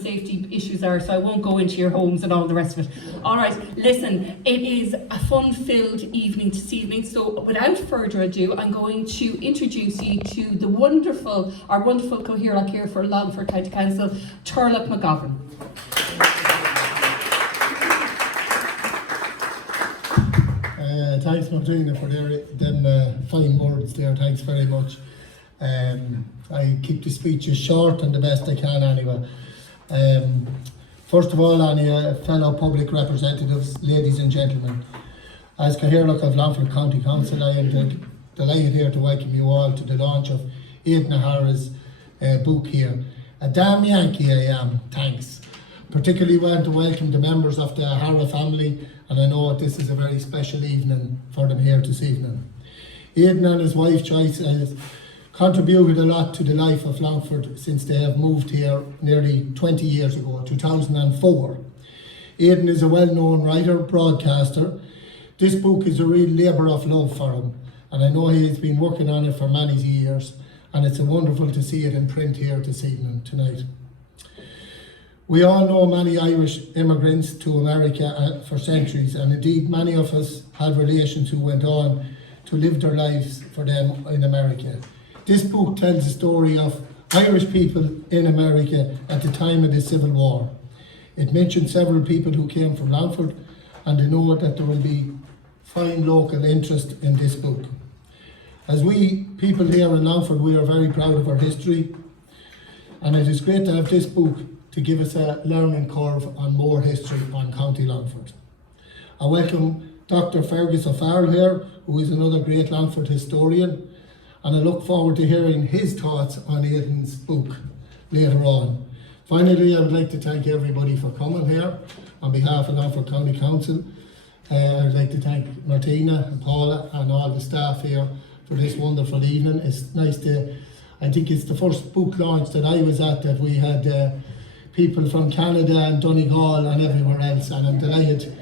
and safety issues are, so I won't go into your homes and all the rest of it. All right, listen, it is a fun-filled evening this evening, so without further ado, I'm going to introduce you to the wonderful Cathaoirleach here for Longford County Council, Turlough McGovern. Thanks, Martina, for them fine words there. Thanks very much. I keep the speeches short and the best I can anyway. First of all, fellow public representatives, ladies and gentlemen, as Cathaoirleach of Longford County Council, I am delighted here to welcome you all to the launch of Aidan O'Hara's book here, A Damn Yankee I Am. Thanks. Particularly want to welcome the members of the O'Hara family, and I know this is a very special evening for them here this evening. Aidan and his wife Joyce has contributed a lot to the life of Longford since they have moved here nearly 20 years ago, 2004. Aidan is a well-known writer, broadcaster. This book is a real labour of love for him, and I know he has been working on it for many years, and it's wonderful to see it in print here this evening, tonight. We all know many Irish immigrants to America for centuries, and indeed many of us had relations who went on to live their lives for them in America. This book tells the story of Irish people in America at the time of the Civil War. It mentions several people who came from Longford, and I know that there will be fine local interest in this book. As we people here in Longford, we are very proud of our history, and it is great to have this book to give us a learning curve on more history on County Longford. I welcome Dr. Fergus O'Farrell here, who is another great Longford historian, and I look forward to hearing his thoughts on Aidan's book later on. Finally, I would like to thank everybody for coming here on behalf of Longford County Council. I'd like to thank Martina and Paula and all the staff here for this wonderful evening. It's nice I think it's the first book launch that I was at that we had people from Canada and Donegal and everywhere else, and I'm delighted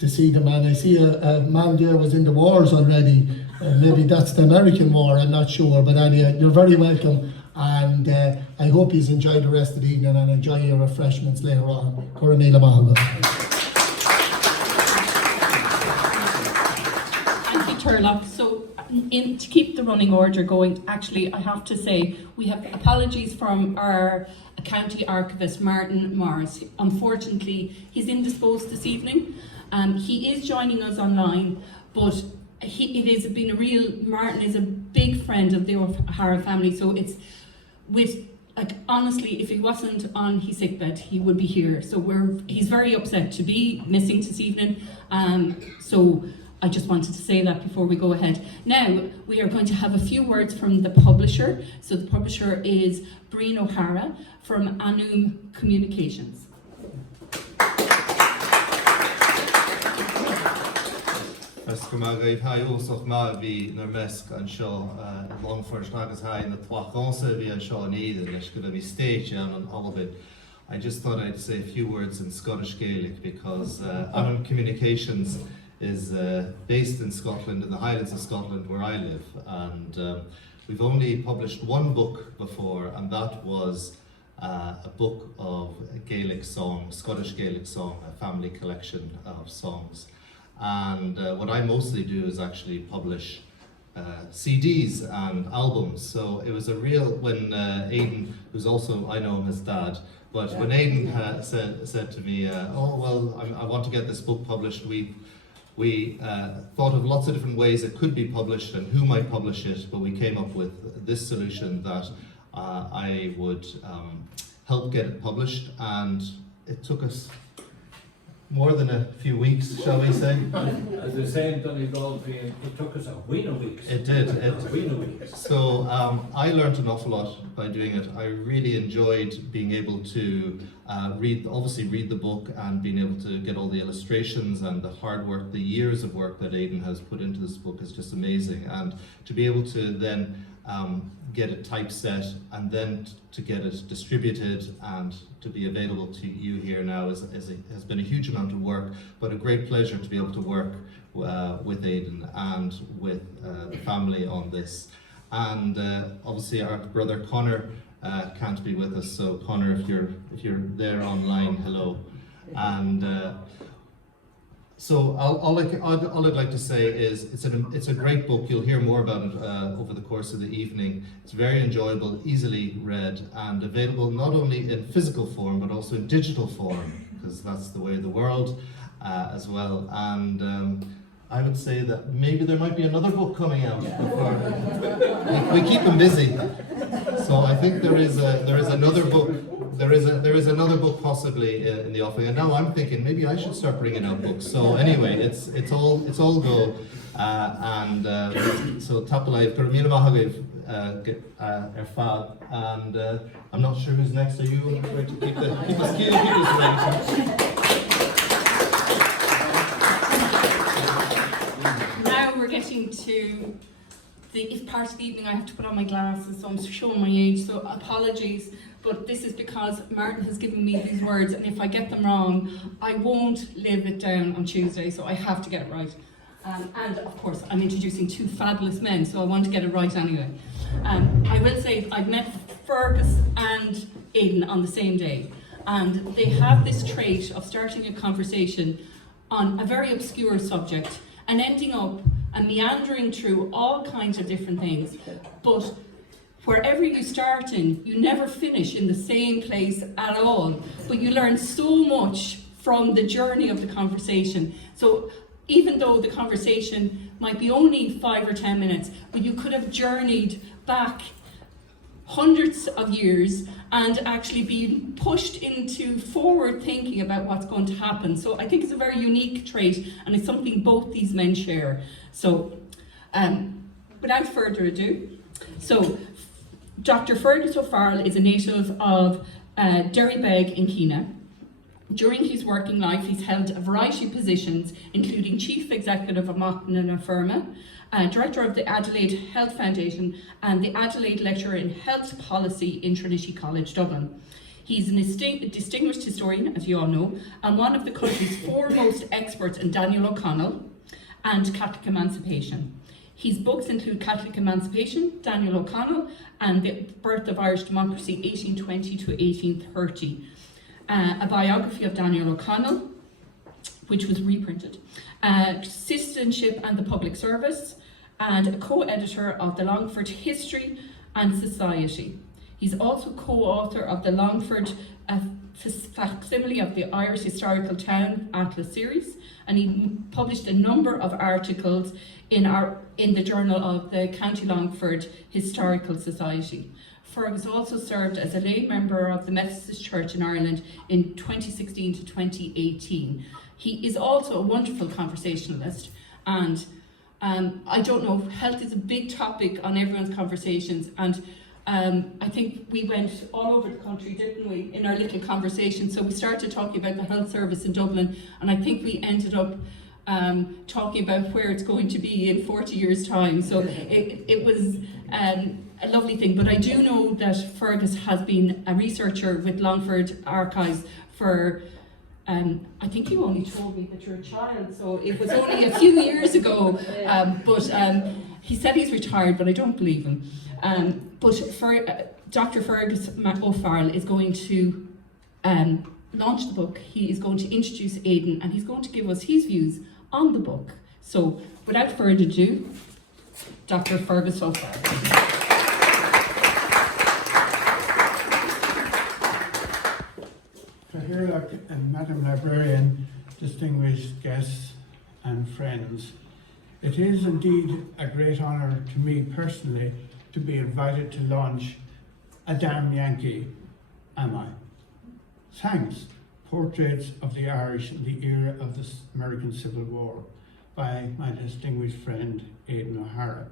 to see them. And I see a man there was in the wars already. Maybe that's the American war, I'm not sure, but anyway, you're very welcome, and I hope you enjoy the rest of the evening and enjoy your refreshments later on. Coronilla Mahalo. Thank you, Turlough. So, to keep the running order going, actually, I have to say we have apologies from our County Archivist Martin Morris. Unfortunately, he's indisposed this evening. He is joining us online, but Martin is a big friend of the O'Hara family, so it's honestly, if he wasn't on his sickbed, he would be here. So he's very upset to be missing this evening. So I just wanted to say that before we go ahead. Now, we are going to have a few words from the publisher. So the publisher is Brian O'Hara from Anum Communications. Ysgymagaeth hai wrth ma fi Nermesg yn sio Longford agus hai in the Twaconsa fi yn sio yn Aidan leis gyda mi stage on Olbin. I just thought I'd say a few words in Scottish Gaelic because Anum Communications is based in Scotland, in the Highlands of Scotland where I live, and we've only published one book before, and that was a book of Gaelic songs, Scottish Gaelic song, a family collection of songs. And what I mostly do is actually publish CDs and albums. So it was a real, when Aidan, who's also, I know him as Dad, but when Aidan said to me, oh well, I want to get this book published, we thought of lots of different ways it could be published and who might publish it, but we came up with this solution that I would help get it published, and it took us more than a few weeks, shall we say? As they say in Donegal, it took us a wheen of weeks. It did. Weeks. So I learned an awful lot by doing it. I really enjoyed being able to read the book and being able to get all the illustrations and the hard work, the years of work that Aidan has put into this book is just amazing. And to be able to then get it typeset and then to get it distributed and to be available to you here now has been a huge amount of work, but a great pleasure to be able to work with Aidan and with the family on this. And obviously our brother Connor can't be with us. So Connor, if you're there online, hello. And so all I'd like to say is it's a great book. You'll hear more about it over the course of the evening. It's very enjoyable, easily read, and available not only in physical form but also in digital form, because that's the way of the world as well. And I would say that maybe there might be another book coming out before we keep them busy. So I think there is another book. There is another book possibly in the offing, and now I'm thinking maybe I should start bringing out books. So anyway, it's all go, and so tapalai permina mahagav fab, and I'm not sure who's next. Are you going to keep the skill ready? Now we're getting to the part of the evening I have to put on my glasses, so I'm showing my age, so apologies, but this is because Martin has given me these words, and if I get them wrong, I won't live it down on Tuesday, so I have to get it right. And of course, I'm introducing two fabulous men, so I want to get it right anyway. I will say I've met Fergus and Aidan on the same day, and they have this trait of starting a conversation on a very obscure subject and ending up and meandering through all kinds of different things. But wherever you start in, you never finish in the same place at all. But you learn so much from the journey of the conversation. So even though the conversation might be only 5 or 10 minutes, but you could have journeyed back hundreds of years and actually be pushed into forward thinking about what's going to happen. So I think it's a very unique trait, and it's something both these men share. So without further ado, so Dr. Fergus O'Farrell is a native of Derrybeg in Keena. During his working life, he's held a variety of positions, including Chief Executive of Macna Firma, Director of the Adelaide Health Foundation, and the Adelaide Lecturer in Health Policy in Trinity College, Dublin. He's a distinguished historian, as you all know, and one of the country's foremost experts in Daniel O'Connell and Catholic Emancipation. His books include Catholic Emancipation, Daniel O'Connell, and The Birth of Irish Democracy, 1820 to 1830. A biography of Daniel O'Connell, which was reprinted, Citizenship and the Public Service, and a co-editor of the Longford History and Society. He's also co-author of the Longford Facsimile of the Irish Historical Town Atlas series, and he published a number of articles in the Journal of the County Longford Historical Society. Fergus also served as a lay member of the Methodist Church in Ireland in 2016 to 2018. He is also a wonderful conversationalist, and I don't know, health is a big topic on everyone's conversations, and I think we went all over the country, didn't we, in our little conversation. So we started talking about the health service in Dublin, and I think we ended up talking about where it's going to be in 40 years' time. So it was a lovely thing. But I do know that Fergus has been a researcher with Longford Archives for, I think you only told me that you're a child, so it was only a few years ago. But he said he's retired, but I don't believe him. But Dr. Fergus O'Farrell is going to launch the book. He is going to introduce Aidan, and he's going to give us his views on the book. So without further ado, Dr. Fergus O'Farrell. Here, and Madam Librarian, distinguished guests and friends, it is indeed a great honour to me personally to be invited to launch A Damn Yankee Am I? Thanks, Portraits of the Irish in the Era of the American Civil War by my distinguished friend Aidan O'Hara.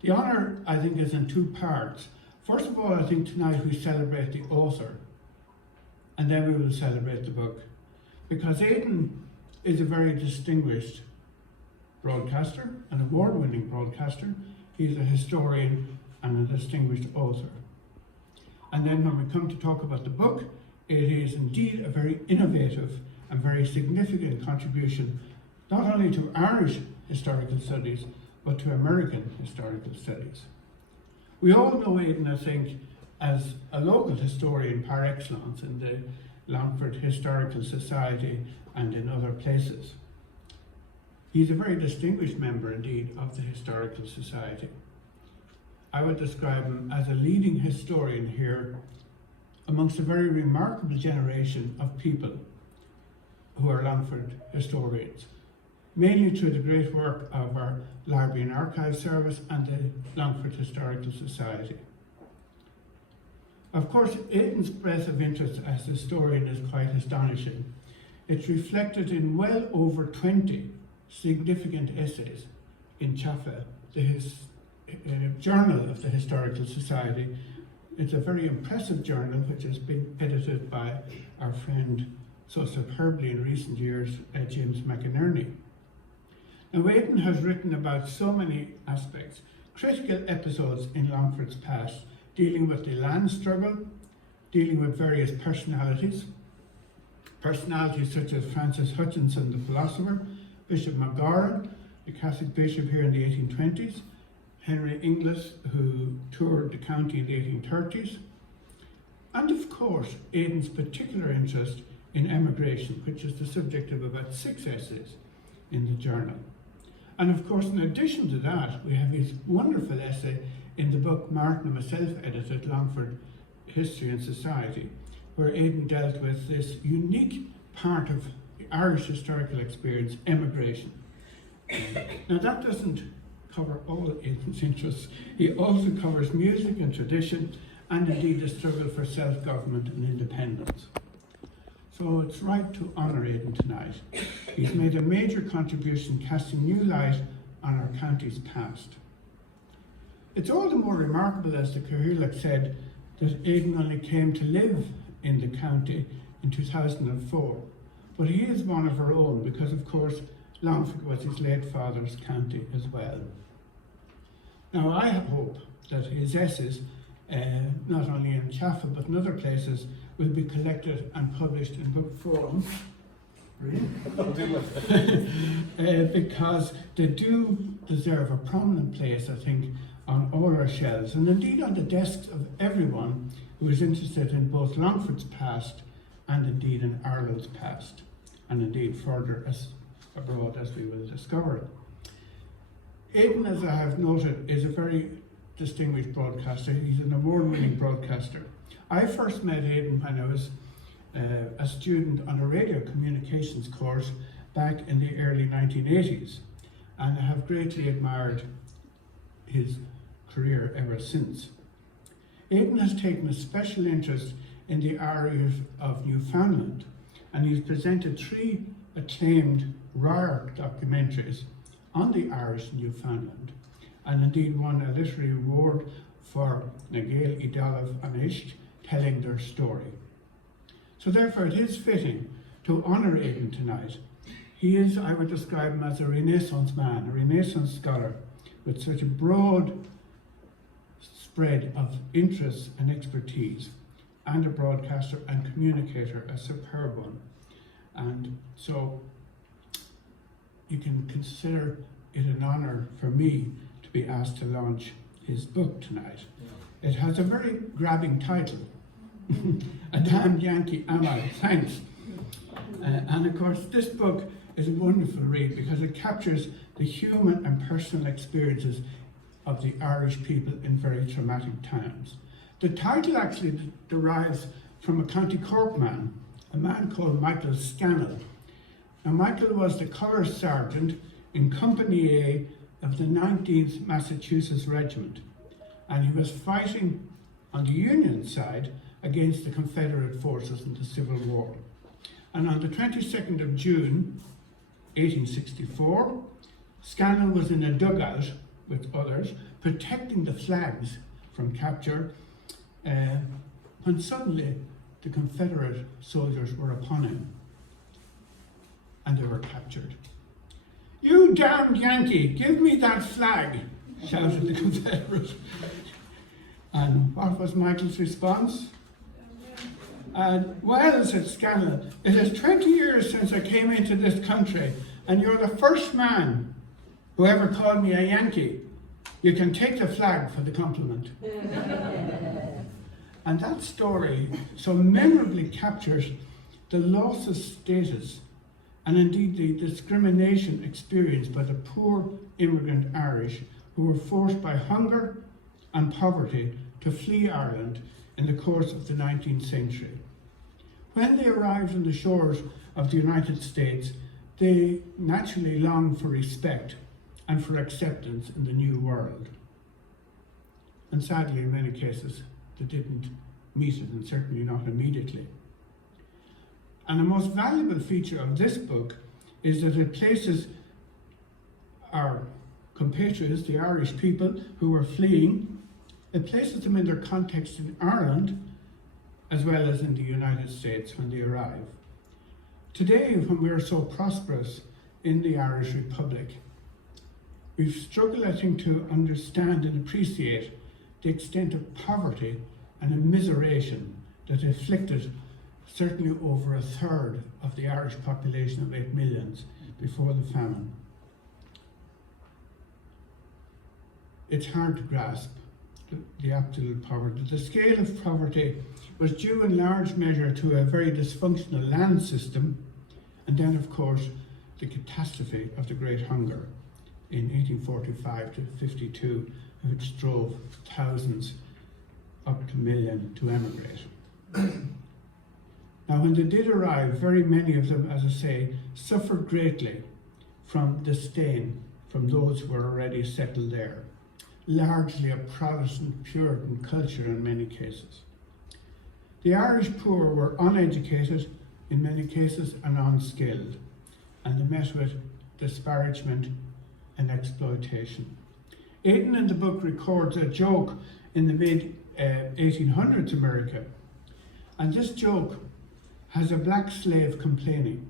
The honour, I think, is in two parts. First of all, I think tonight we celebrate the author, and then we will celebrate the book, because Aidan is a very distinguished broadcaster, an award-winning broadcaster. He's a historian and a distinguished author. And then when we come to talk about the book, it is indeed a very innovative and very significant contribution, not only to Irish historical studies, but to American historical studies. We all know Aidan, I think, as a local historian par excellence in the Longford Historical Society and in other places. He's a very distinguished member indeed of the Historical Society. I would describe him as a leading historian here amongst a very remarkable generation of people who are Longford historians, mainly through the great work of our Library and Archive Service and the Longford Historical Society. Of course, Aidan's breadth of interest as a historian is quite astonishing. It's reflected in well over 20 significant essays in Chafa, the journal of the Historical Society. It's a very impressive journal which has been edited by our friend so superbly in recent years, James McInerney. Now, Aidan has written about so many aspects, critical episodes in Longford's past, dealing with the land struggle, dealing with various personalities such as Francis Hutchinson, the philosopher, Bishop McGauran, the Catholic bishop here in the 1820s, Henry Inglis, who toured the county in the 1830s, and of course, Aidan's particular interest in emigration, which is the subject of about 6 essays in the journal. And of course, in addition to that, we have his wonderful essay in the book Martin and myself edited, Longford History and Society, where Aidan dealt with this unique part of the Irish historical experience, emigration. Now, that doesn't cover all Aidan's interests. He also covers music and tradition, and indeed the struggle for self-government and independence. So it's right to honour Aidan tonight. He's made a major contribution casting new light on our county's past. It's all the more remarkable, as the Cathaoirleach said, that Aidan only came to live in the county in 2004. But he is one of our own because, of course, Longford was his late father's county as well. Now, I hope that his essays, not only in Chafa but in other places, will be collected and published in book form. Because they do deserve a prominent place, I think, on all our shelves, and indeed on the desks of everyone who is interested in both Longford's past and indeed in Ireland's past, and indeed further abroad, as we will discover. Aidan, as I have noted, is a very distinguished broadcaster. He's an award-winning broadcaster. I first met Aidan when I was a student on a radio communications course back in the early 1980s, and I have greatly admired his career ever since. Aidan has taken a special interest in the area of Newfoundland, and he's presented 3 acclaimed rare documentaries on the Irish Newfoundland, and indeed won a literary award for Nagel Idalav Anisht, telling their story. So therefore it is fitting to honour Aidan tonight. He is, I would describe him as a Renaissance man, a Renaissance scholar, with such a broad spread of interests and expertise, and a broadcaster and communicator, a superb one. And so you can consider it an honour for me to be asked to launch his book tonight. It has a very grabbing title, A Damn Yankee Am I, thanks. And of course this book is a wonderful read because it captures the human and personal experiences of the Irish people in very traumatic times. The title actually derives from a County Cork man, a man called Michael Scannell. Now, Michael was the colour sergeant in Company A of the 19th Massachusetts Regiment, and he was fighting on the Union side against the Confederate forces in the Civil War. And on the 22nd of June, 1864, Scannell was in a dugout with others, protecting the flags from capture, when suddenly the Confederate soldiers were upon him, and they were captured. "You damned Yankee, give me that flag," shouted the Confederate. And what was Michael's response? "Well," said Scannell, "it is 20 years since I came into this country, and you're the first man who ever called me a Yankee. You can take the flag for the compliment." And that story so memorably captures the loss of status and indeed the discrimination experienced by the poor immigrant Irish who were forced by hunger and poverty to flee Ireland in the course of the 19th century. When they arrived on the shores of the United States, they naturally longed for respect and for acceptance in the new world. And sadly, in many cases, they didn't meet it, and certainly not immediately. And the most valuable feature of this book is that it places our compatriots, the Irish people who were fleeing, it places them in their context in Ireland as well as in the United States when they arrive. Today, when we are so prosperous in the Irish Republic, we've struggled, I think, to understand and appreciate the extent of poverty and immiseration that afflicted certainly over a third of the Irish population of 8 million before the famine. It's hard to grasp the absolute poverty. The scale of poverty was due in large measure to a very dysfunctional land system, and then of course the catastrophe of the Great Hunger in 1845 to 52, which drove thousands up to a million to emigrate. Now, when they did arrive, very many of them, as I say, suffered greatly from disdain from those who were already settled there, largely a Protestant Puritan culture in many cases. The Irish poor were uneducated in many cases and unskilled, and they met with disparagement and exploitation. Aidan in the book records a joke in the mid-1800s America, and this joke has a black slave complaining.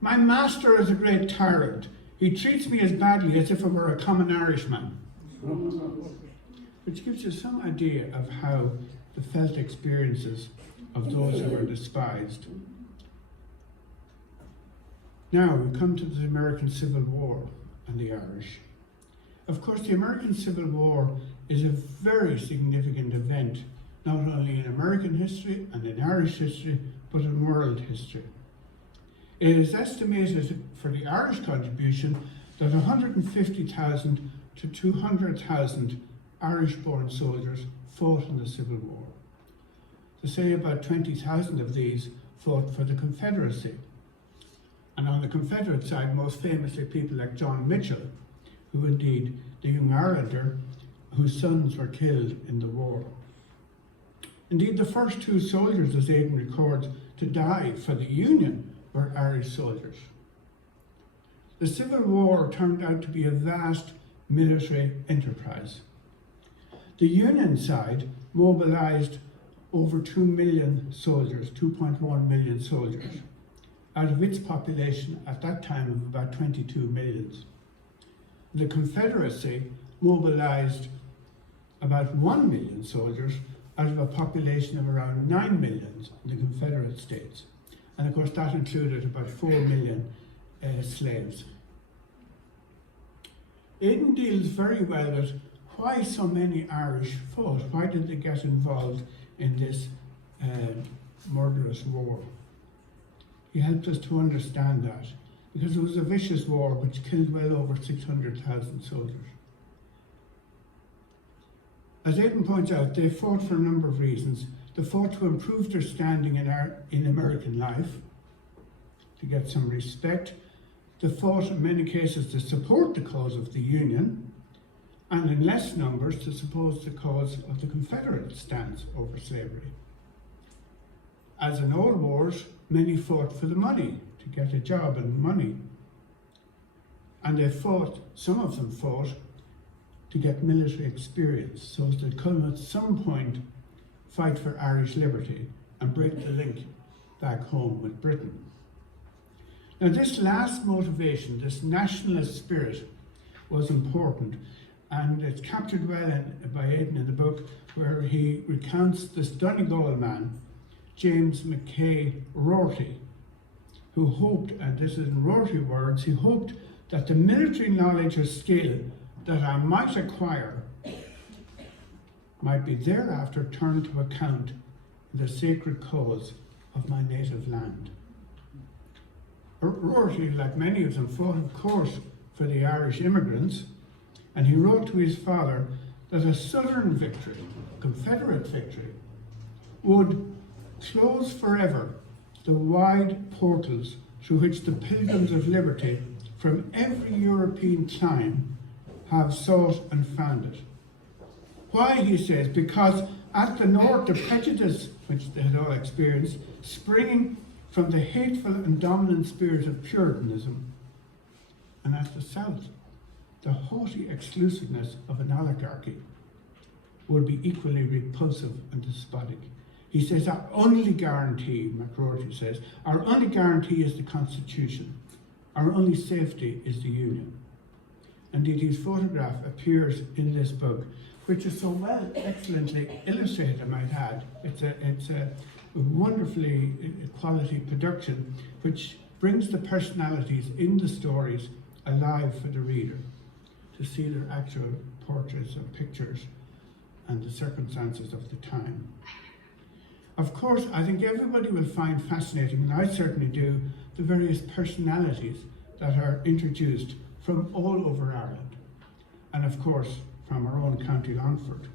"My master is a great tyrant. He treats me as badly as if I were a common Irishman." Which gives you some idea of how the felt experiences of those who were despised. Now we come to the American Civil War and the Irish. Of course, the American Civil War is a very significant event, not only in American history and in Irish history, but in world history. It is estimated for the Irish contribution that 150,000 to 200,000 Irish-born soldiers fought in the Civil War. To say about 20,000 of these fought for the Confederacy. And on the Confederate side, most famously people like John Mitchell, who indeed, the young Irelander, whose sons were killed in the war. Indeed, the first two soldiers, as Aidan records, to die for the Union were Irish soldiers. The Civil War turned out to be a vast military enterprise. The Union side mobilized over 2 million soldiers, 2.1 million soldiers, out of its population at that time of about 22 million. The Confederacy mobilized about 1 million soldiers out of a population of around 9 million in the Confederate States. And of course that included about 4 million slaves. Aidan deals very well with why so many Irish fought. Why did they get involved in this murderous war? He helped us to understand that, because it was a vicious war which killed well over 600,000 soldiers. As Aidan points out, they fought for a number of reasons. They fought to improve their standing in American life, to get some respect. They fought in many cases to support the cause of the Union, and in less numbers to support the cause of the Confederate stance over slavery. As in all wars, many fought for the money, to get a job and money. And they fought, some of them fought, to get military experience, so as they could at some point fight for Irish liberty and break the link back home with Britain. Now this last motivation, this nationalist spirit, was important, and it's captured well by Aidan in the book, where he recounts this Donegal man, James Mackay Rorty, who hoped, and this is in Rorty words, he hoped that the military knowledge or skill that I might acquire might be thereafter turned to account in the sacred cause of my native land. Rorty, like many of them, fought, of course, for the Irish immigrants, and he wrote to his father that a Southern victory, a Confederate victory, would close forever the wide portals through which the pilgrims of liberty from every European clime have sought and found it. Why, he says, because at the north the prejudice which they had all experienced, springing from the hateful and dominant spirit of Puritanism, and at the south the haughty exclusiveness of an oligarchy, would be equally repulsive and despotic. He says our only guarantee, McRorty says, our only guarantee is the Constitution. Our only safety is the Union. Indeed, his photograph appears in this book, which is so well, excellently illustrated, I might add. It's a wonderfully quality production, which brings the personalities in the stories alive for the reader, to see their actual portraits and pictures and the circumstances of the time. Of course, I think everybody will find fascinating, and I certainly do, the various personalities that are introduced from all over Ireland, and of course from our own county Longford.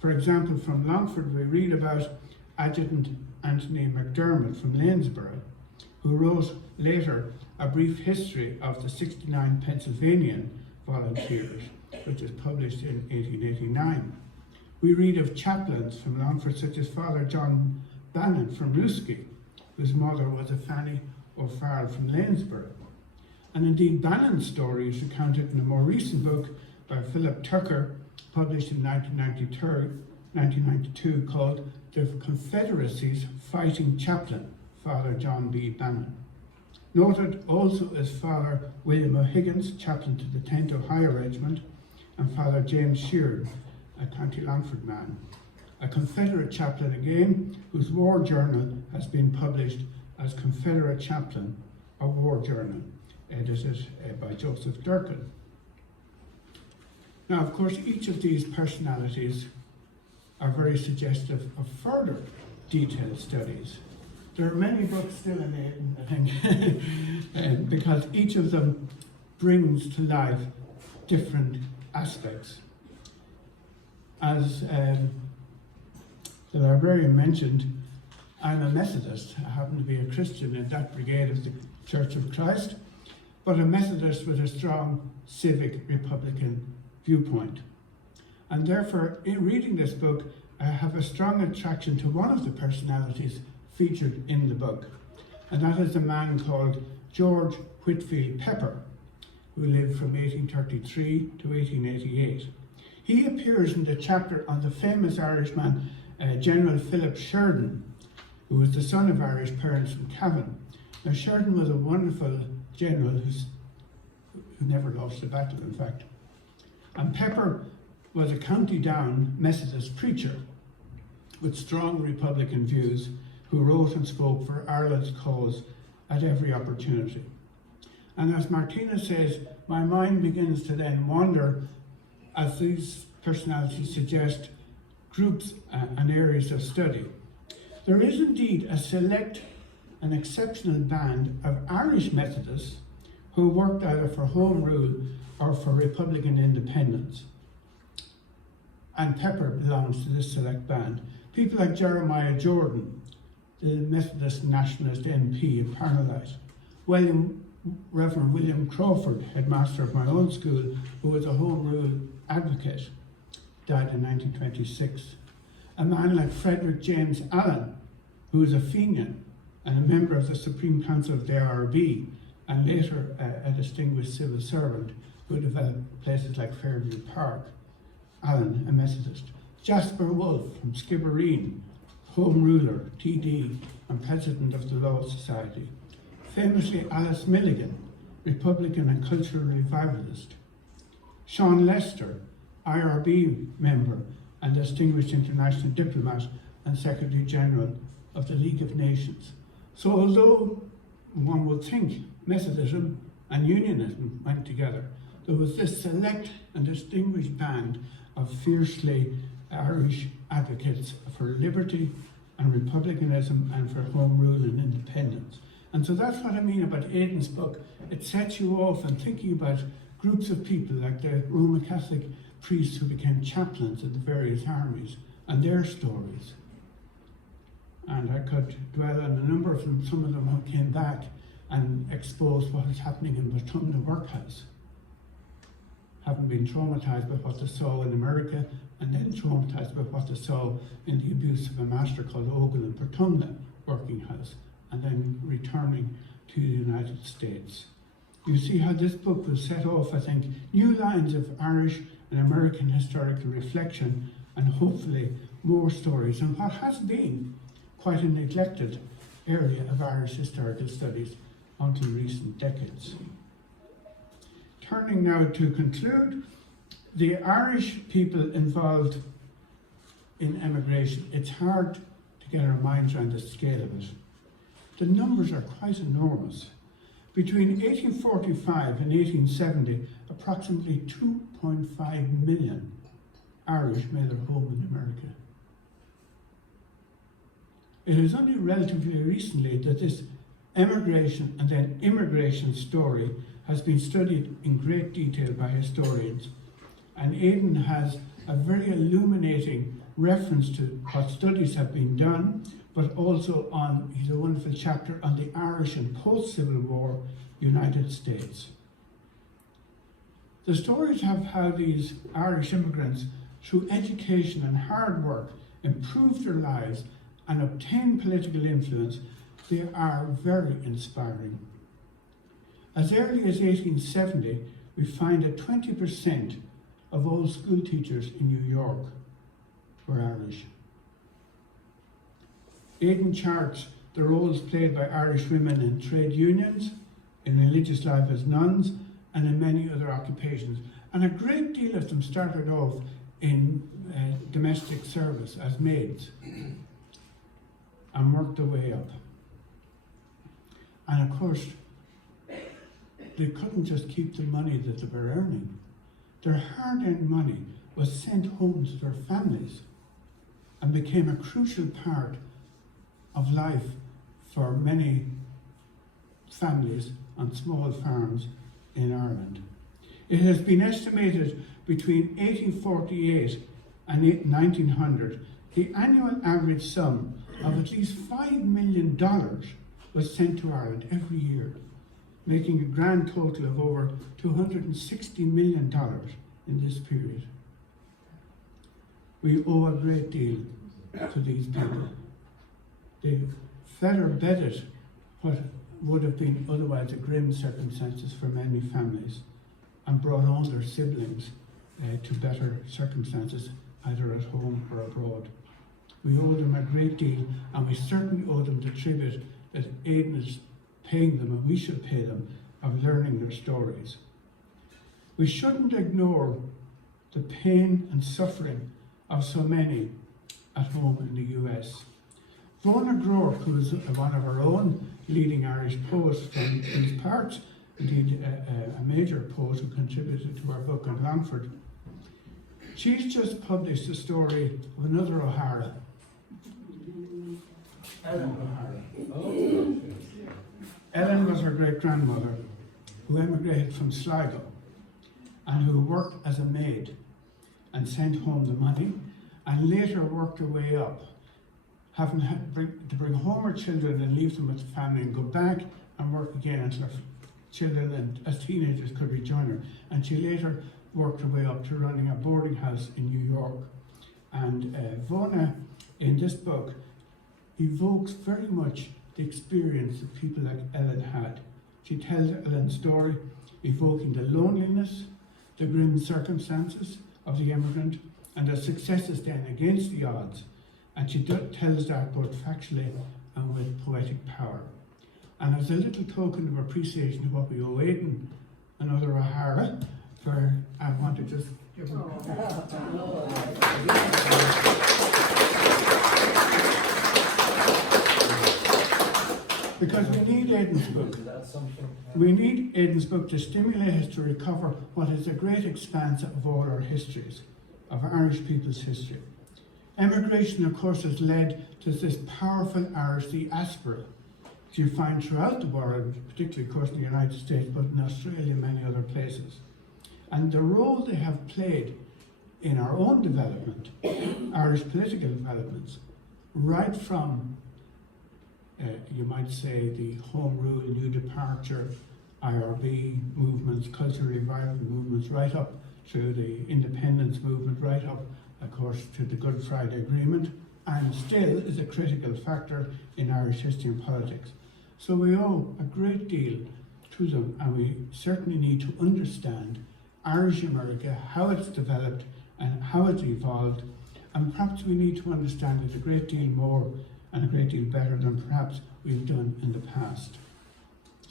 For example, from Longford we read about Adjutant Anthony McDermott from Lanesborough, who wrote later a brief history of the 69 Pennsylvanian volunteers, which was published in 1889. We read of chaplains from Longford such as Father John Bannon from Ruski, whose mother was a Fanny O'Farrell from Lanesborough. And indeed, Bannon's story is recounted in a more recent book by Philip Tucker, published in 1992, called The Confederacy's Fighting Chaplain, Father John B. Bannon. Noted also as Father William O'Higgins, chaplain to the 10th Ohio Regiment, and Father James Sheard, a County Longford man. A Confederate chaplain again, whose war journal has been published as Confederate Chaplain, a War Journal, edited by Joseph Durkin. Now, of course, each of these personalities are very suggestive of further detailed studies. There are many books still in Aidan, I think, because each of them brings to life different aspects. As the librarian mentioned, I'm a Methodist. I happen to be a Christian in that brigade of the Church of Christ, but a Methodist with a strong civic Republican viewpoint. And therefore, in reading this book, I have a strong attraction to one of the personalities featured in the book, and that is a man called George Whitfield Pepper, who lived from 1833 to 1888. He appears in the chapter on the famous Irishman, General Philip Sheridan, who was the son of Irish parents from Cavan. Now, Sheridan was a wonderful general who never lost a battle, in fact. And Pepper was a County Down Methodist preacher with strong Republican views, who wrote and spoke for Ireland's cause at every opportunity. And as Martina says, my mind begins to then wander as these personalities suggest groups and areas of study. There is indeed a select and exceptional band of Irish Methodists who worked either for Home Rule or for Republican independence. And Pepper belongs to this select band. People like Jeremiah Jordan, the Methodist Nationalist MP of Parnellite, Reverend William Crawford, headmaster of my own school, who was a Home Rule advocate, died in 1926. A man like Frederick James Allen, who was a Fenian and a member of the Supreme Council of the IRB, and later a distinguished civil servant who developed places like Fairview Park. Allen, a Methodist. Jasper Wolfe from Skibbereen, Home Ruler, TD, and President of the Law Society. Famously Alice Milligan, Republican and cultural revivalist. Sean Lester, IRB member and distinguished international diplomat and Secretary General of the League of Nations. So although one would think Methodism and Unionism went together, there was this select and distinguished band of fiercely Irish advocates for liberty and republicanism and for home rule and independence. And so that's what I mean about Aidan's book. It sets you off and thinking about groups of people like the Roman Catholic priests who became chaplains of the various armies and their stories. And I could dwell on a number of them, some of them who came back and exposed what was happening in Batumna Workhouse, having been traumatized by what they saw in America and then traumatized by what they saw in the abuse of a master called Ogle in Batumna Working House, and then returning to the United States. You see how this book will set off, I think, new lines of Irish and American historical reflection, and hopefully more stories on what has been quite a neglected area of Irish historical studies until recent decades. Turning now to conclude, the Irish people involved in emigration, it's hard to get our minds around the scale of it. The numbers are quite enormous. Between 1845 and 1870, approximately 2.5 million Irish made their home in America. It is only relatively recently that this emigration and then immigration story has been studied in great detail by historians, and Aidan has a very illuminating reference to what studies have been done, but also on, he's a wonderful chapter on the Irish and post-Civil War United States. The stories have how these Irish immigrants, through education and hard work, improved their lives and obtained political influence. They are very inspiring. As early as 1870, we find that 20% of all school teachers in New York were Irish. Aidan charts the roles played by Irish women in trade unions, in religious life as nuns, and in many other occupations. And a great deal of them started off in domestic service as maids and worked their way up. And of course, they couldn't just keep the money that they were earning. Their hard-earned money was sent home to their families and became a crucial part of life for many families on small farms in Ireland. It has been estimated between 1848 and 1900, the annual average sum of at least $5 million was sent to Ireland every year, making a grand total of over $260 million in this period. We owe a great deal to these people. They fed or bedded what would have been otherwise a grim circumstances for many families, and brought on their siblings to better circumstances, either at home or abroad. We owe them a great deal, and we certainly owe them the tribute that Aidan is paying them, and we should pay them, of learning their stories. We shouldn't ignore the pain and suffering of so many at home in the US. Rona Groark, who is one of our own leading Irish poets from these parts, indeed a major poet who contributed to our book on Longford, she's just published the story of another O'Hara, Ellen O'Hara. Ellen was her great-grandmother who emigrated from Sligo and who worked as a maid and sent home the money, and later worked her way up, having to bring home her children and leave them with the family and go back and work again until her children and as teenagers could rejoin her. And she later worked her way up to running a boarding house in New York. And Vona, in this book, evokes very much the experience that people like Ellen had. She tells Ellen's story, evoking the loneliness, the grim circumstances of the immigrant, and the successes then against the odds. And she tells that both factually and with poetic power. And as a little token of appreciation of what we owe Aidan, another O'Hara, I want to just give her because we need Aidan's book. We need Aidan's book to stimulate us to recover what is a great expanse of all our histories, of Irish people's history. Emigration, of course, has led to this powerful Irish diaspora, which you find throughout the world, particularly, of course, in the United States, but in Australia and many other places. And the role they have played in our own development, Irish political developments, right from, you might say, the Home Rule, New Departure, IRB movements, cultural revival movements, right up through the independence movement, right up, of course, to the Good Friday Agreement, and still is a critical factor in Irish history and politics. So we owe a great deal to them, and we certainly need to understand Irish America, how it's developed and how it's evolved, and perhaps we need to understand it a great deal more and a great deal better than perhaps we've done in the past.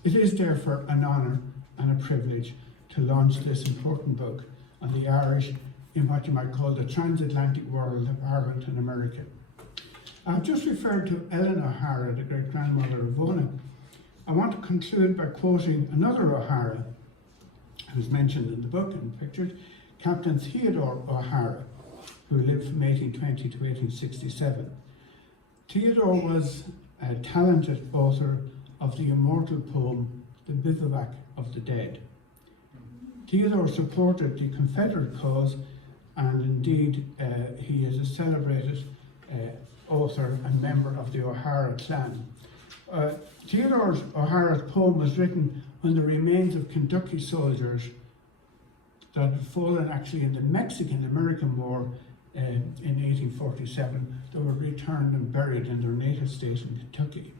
It is therefore an honour and a privilege to launch this important book on the Irish in what you might call the transatlantic world of Ireland and America. I've just referred to Ellen O'Hara, the great-grandmother of Ona. I want to conclude by quoting another O'Hara who's mentioned in the book and pictured, Captain Theodore O'Hara, who lived from 1820 to 1867. Theodore was a talented author of the immortal poem, The Bivouac of the Dead. Theodore supported the Confederate cause, and indeed he is a celebrated author and member of the O'Hara clan. Theodore O'Hara's poem was written when the remains of Kentucky soldiers that had fallen actually in the Mexican-American War in 1847, they were returned and buried in their native state in Kentucky.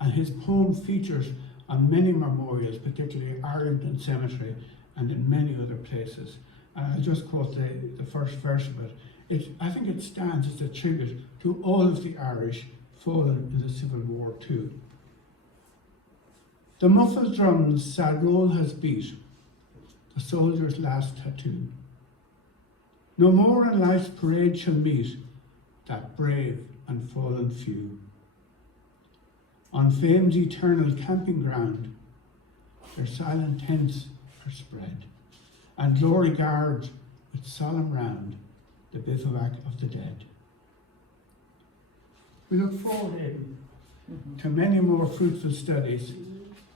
And his poem features on many memorials, particularly Arlington Cemetery and in many other places. I'll just quote the first verse of it. I think it stands as a tribute to all of the Irish fallen in the Civil War too. The muffled drum's sad roll has beat, the soldier's last tattoo. No more in life's parade shall meet that brave and fallen few. On fame's eternal camping ground, their silent tents are spread, and glory guards with solemn round the bivouac of the dead. We look forward, Aidan, to many more fruitful studies,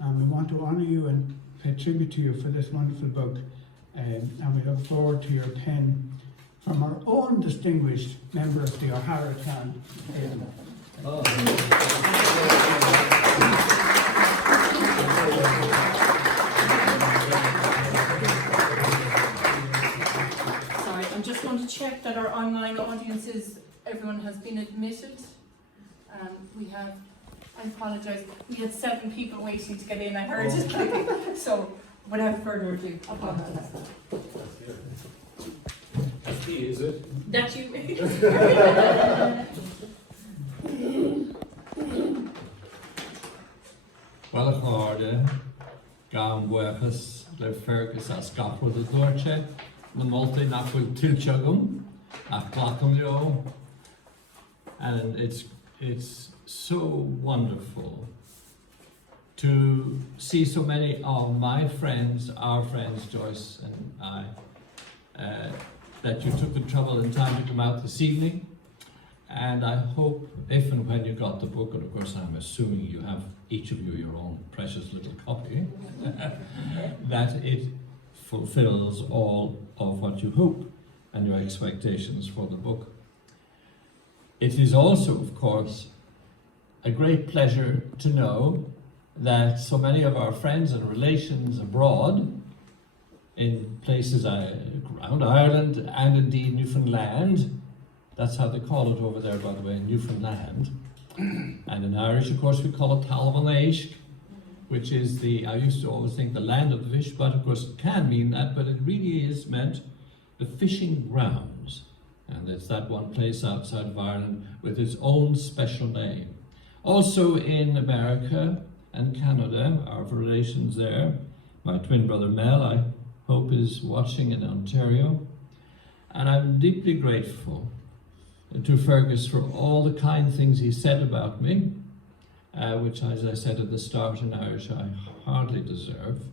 and we want to honour you and pay tribute to you for this wonderful book, and we look forward to your pen from our own distinguished member of the O'Hara clan, Aidan. Sorry, I'm just going to check that our online audiences, everyone has been admitted. I apologise, we had 7 people waiting to get in, I heard it. So, without further ado, I apologise. That's me, is it? That's you. Well, acháda, gan buchas le fergus as scaffold the dúirte, na multi nach bhfuil tilteagam, ach glacam leo. And it's so wonderful to see so many of my friends, our friends, Joyce and I, that you took the trouble and time to come out this evening. And I hope, if and when you got the book, and of course I'm assuming you have, each of you, your own precious little copy, that it fulfills all of what you hope and your expectations for the book. It is also, of course, a great pleasure to know that so many of our friends and relations abroad, in places around Ireland and indeed Newfoundland, that's how they call it over there, by the way, Newfoundland. And in Irish, of course, we call it Talmanaish, which is I used to always think the land of the fish, but of course it can mean that, but it really is meant the fishing grounds. And it's that one place outside of Ireland with its own special name. Also in America and Canada, our relations there, my twin brother Mel, I hope, is watching in Ontario. And I'm deeply grateful to Fergus for all the kind things he said about me, which, as I said at the start in Irish, I hardly deserve,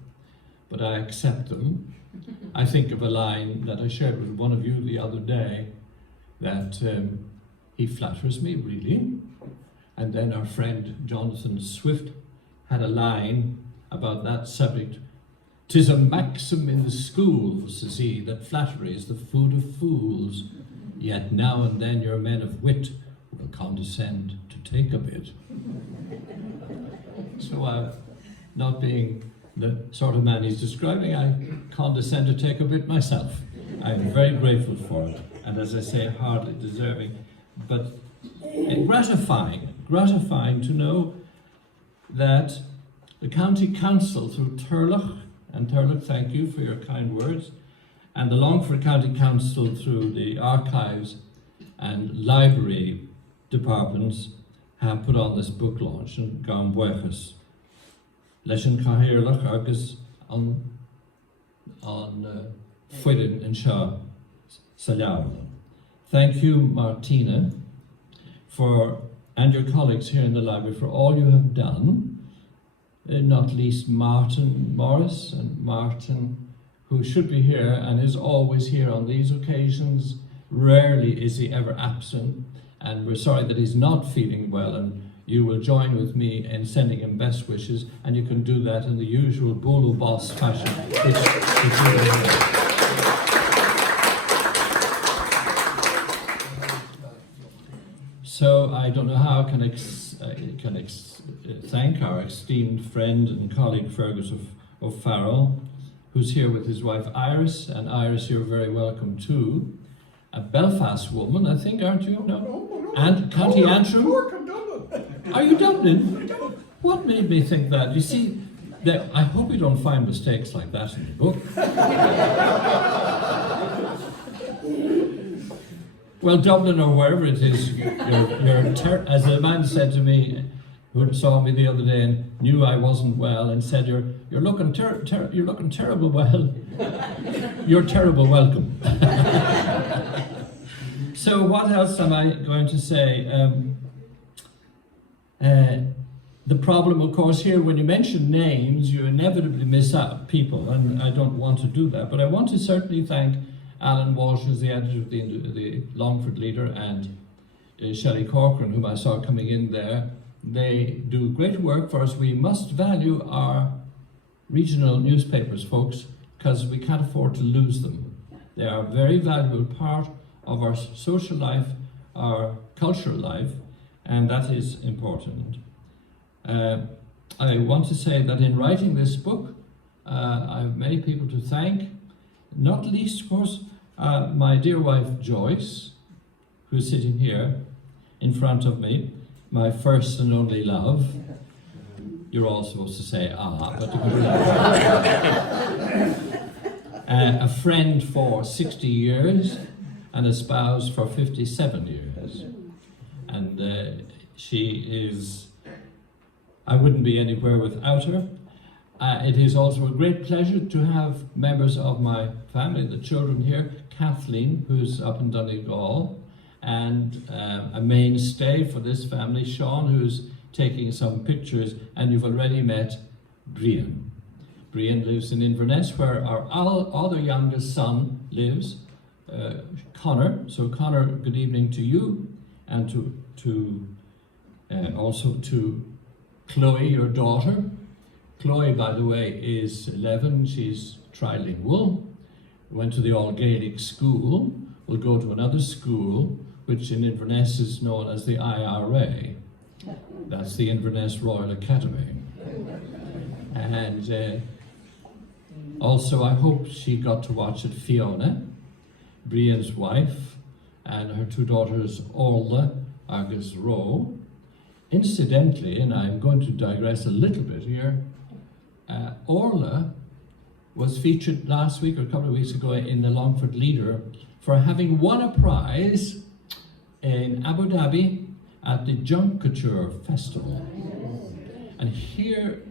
but I accept them. I think of a line that I shared with one of you the other day, that He flatters me, really. And then our friend Jonathan Swift had a line about that subject. "'Tis a maxim in the schools," says he, "that flattery is the food of fools. Yet now and then your men of wit will condescend to take a bit." So not being the sort of man he's describing, I condescend to take a bit myself. I'm very grateful for it, and as I say, hardly deserving, but gratifying to know that the County Council through Turlough, and Turlough, thank you for your kind words, and the Longford County Council through the Archives and Library departments have put on this book launch in Gan Buechas. Leis an Cathaoirleach agus an Fuirin in Seo sa leabhar. Thank you, Martina, and your colleagues here in the library for all you have done, not least Martin Morris and Martin, who should be here and is always here on these occasions. Rarely is he ever absent, and we're sorry that he's not feeling well, and you will join with me in sending him best wishes, and you can do that in the usual Bolo Boss fashion. So I don't know how I can thank our esteemed friend and colleague Fergus O'Farrell, who's here with his wife Iris, and Iris, you're very welcome too. A Belfast woman, I think, aren't you? No. And County Antrim. Are you Dublin? What made me think that? You see, I hope you don't find mistakes like that in the book. Well, Dublin or wherever it is, as a man said to me, who saw me the other day and knew I wasn't well, and said, "You're looking terrible well. You're terrible welcome." So what else am I going to say? The problem, of course, here, when you mention names, you inevitably miss out people, and I don't want to do that. But I want to certainly thank Alan Walsh, who's the editor of the Longford Leader, and Shelley Corcoran, whom I saw coming in there. They do great work for us. We must value our regional newspapers, folks, because we can't afford to lose them. They are a very valuable part of our social life, our cultural life, and that is important. I want to say that in writing this book, I have many people to thank, not least, of course, my dear wife Joyce, who's sitting here in front of me, my first and only love. You're all supposed to say but a friend for 60 years and a spouse for 57 years. And she is, I wouldn't be anywhere without her. It is also a great pleasure to have members of my family, the children here, Kathleen, who's up in Donegal, and a mainstay for this family, Sean, who's taking some pictures, and you've already met Brian. Brian lives in Inverness, where our other youngest son lives, Connor. So Connor, good evening to you, and also to Chloe, your daughter. Chloe, by the way, is 11. She's trilingual. Went to the All Gaelic school. Will go to another school, which in Inverness is known as the IRA. That's the Inverness Royal Academy. And also, I hope she got to watch it. Fiona, Brian's wife, and her two daughters, Orla agus Ro. Incidentally, and I'm going to digress a little bit here, Orla was featured last week or a couple of weeks ago in the Longford Leader for having won a prize in Abu Dhabi at the Junkature Festival. And here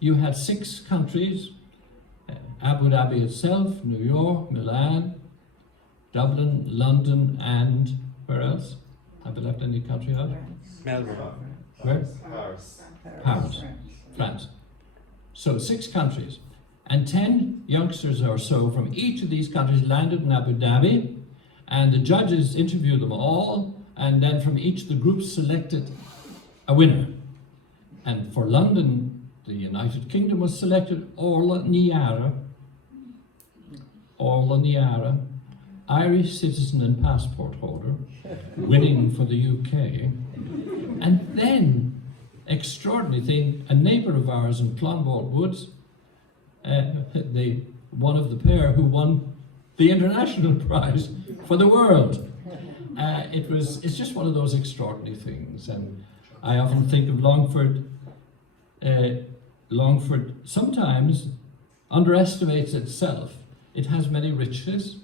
you had 6 countries, Abu Dhabi itself, New York, Milan, Dublin, London, and where else? Have I left any country out? Melbourne. Where? Paris. France. So 6 countries. And 10 youngsters or so from each of these countries landed in Abu Dhabi, and the judges interviewed them all, and then from each the groups selected a winner. And for London, the United Kingdom was selected Orla Niara, Irish citizen and passport holder, winning for the UK. And then, extraordinary thing, a neighbour of ours in Clonbalt Woods, one of the pair who won the international prize for the world. It's just one of those extraordinary things, and I often think of Longford. Longford sometimes underestimates itself. It has many riches.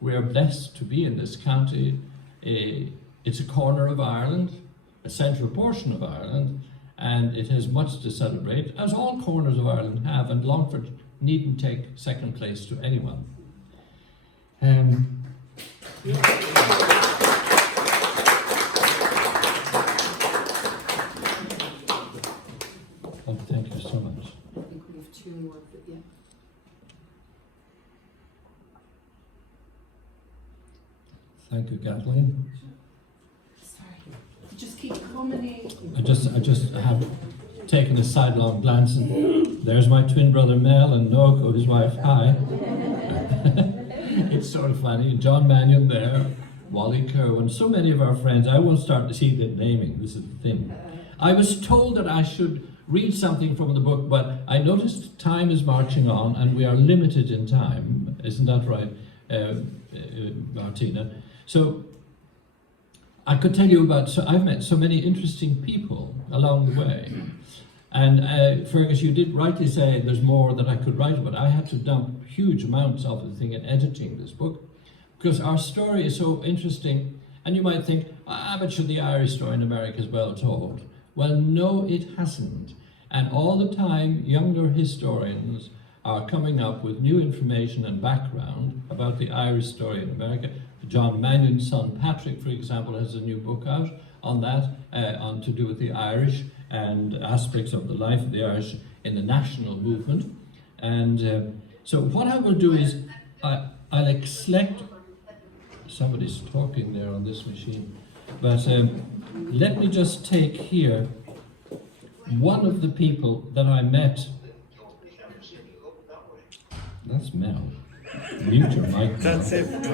We are blessed to be in this county. It's a corner of Ireland, a central portion of Ireland, and it has much to celebrate, as all corners of Ireland have, and Longford needn't take second place to anyone. Oh, thank you so much. I think we have two more, but yeah. Thank you, Kathleen. Sorry. Just keep coming. I just have taken a sidelong glance, and there's my twin brother Mel and Noako, his wife. Hi. It's sort of funny. John Mannion there, Wally Kerwin, so many of our friends. I won't start to see the naming. This is the thing. I was told that I should read something from the book, but I noticed time is marching on, and we are limited in time. Isn't that right, Martina? So I could tell you about, so I've met so many interesting people along the way. And Fergus, you did rightly say there's more that I could write about. I had to dump huge amounts of the thing in editing this book, because our story is so interesting. And you might think, but should the Irish story in America is well told? Well, no, it hasn't. And all the time, younger historians are coming up with new information and background about the Irish story in America. John Mannion's son Patrick, for example, has a new book out on that, on to do with the Irish and aspects of the life of the Irish in the national movement. And so what I will do is I'll select, somebody's talking there on this machine, but let me just take here one of the people that I met. That's Mel. Mute your mic. That's it. And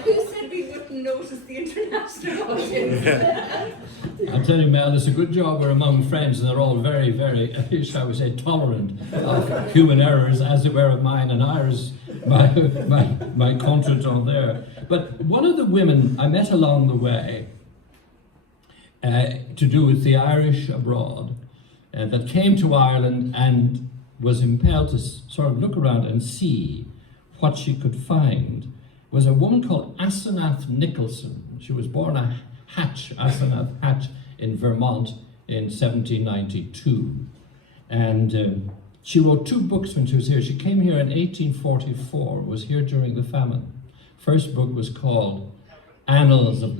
who said we wouldn't notice the international audience? I'm telling you, Mel, it's a good job we're among friends, and they're all very, very, shall we say, tolerant of human errors, as they were of mine and Iris, my contretemps there. But one of the women I met along the way, to do with the Irish abroad, that came to Ireland and was impelled to sort of look around and see what she could find, was a woman called Asenath Nicholson. She was born a Hatch, Asenath Hatch, in Vermont in 1792. And she wrote 2 books when she was here. She came here in 1844, was here during the famine. First book was called Annals of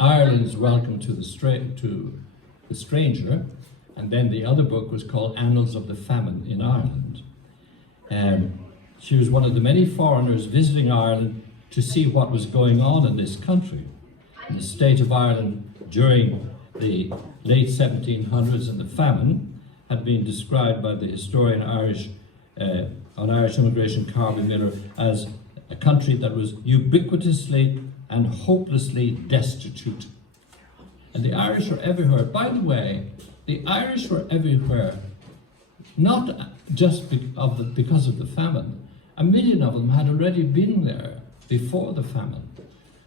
Ireland's Welcome to the Stranger. And then the other book was called Annals of the Famine in Ireland. She was one of the many foreigners visiting Ireland to see what was going on in this country. The state of Ireland during the late 1700s and the famine had been described by the historian on Irish immigration, Carby Miller, as a country that was ubiquitously and hopelessly destitute. And the Irish were everywhere. By the way, the Irish were everywhere, not just because of the famine. 1 million of them had already been there before the famine.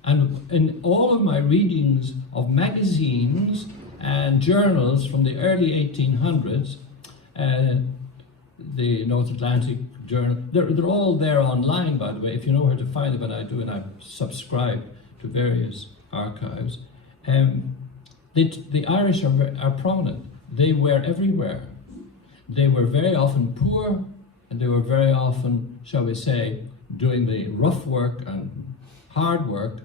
And in all of my readings of magazines and journals from the early 1800s, the North Atlantic Journal, they're all there online, by the way, if you know where to find them, and I do, and I subscribe to various archives. The Irish are prominent. They were everywhere. They were very often poor, and they were very often, shall we say, doing the rough work and hard work,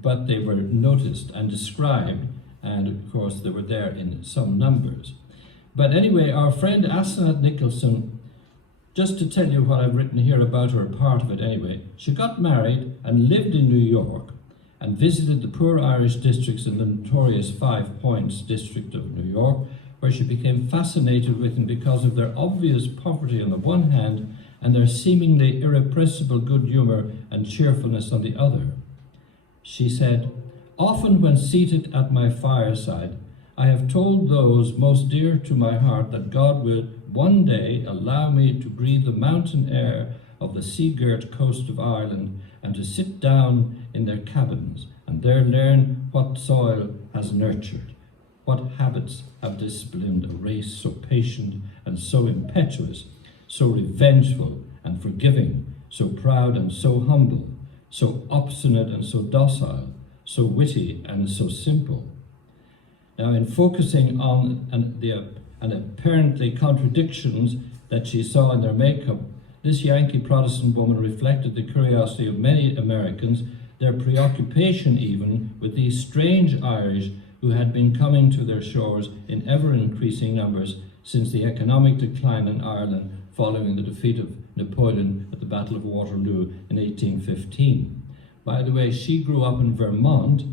but they were noticed and described, and of course they were there in some numbers. But anyway, our friend Asenath Nicholson Just to tell you what I've written here about her, part of it anyway. She got married and lived in New York and visited the poor Irish districts in the notorious Five Points district of New York, where she became fascinated with them because of their obvious poverty on the one hand and their seemingly irrepressible good humour and cheerfulness on the other. She said, "Often when seated at my fireside, I have told those most dear to my heart that God will one day allow me to breathe the mountain air of the sea-girt coast of Ireland and to sit down in their cabins and there learn what soil has nurtured, what habits have disciplined a race so patient and so impetuous, so revengeful and forgiving, so proud and so humble, so obstinate and so docile, so witty and so simple." Now, in focusing on and apparently contradictions that she saw in their makeup, this Yankee Protestant woman reflected the curiosity of many Americans, their preoccupation even with these strange Irish who had been coming to their shores in ever-increasing numbers since the economic decline in Ireland following the defeat of Napoleon at the Battle of Waterloo in 1815. By the way, she grew up in Vermont,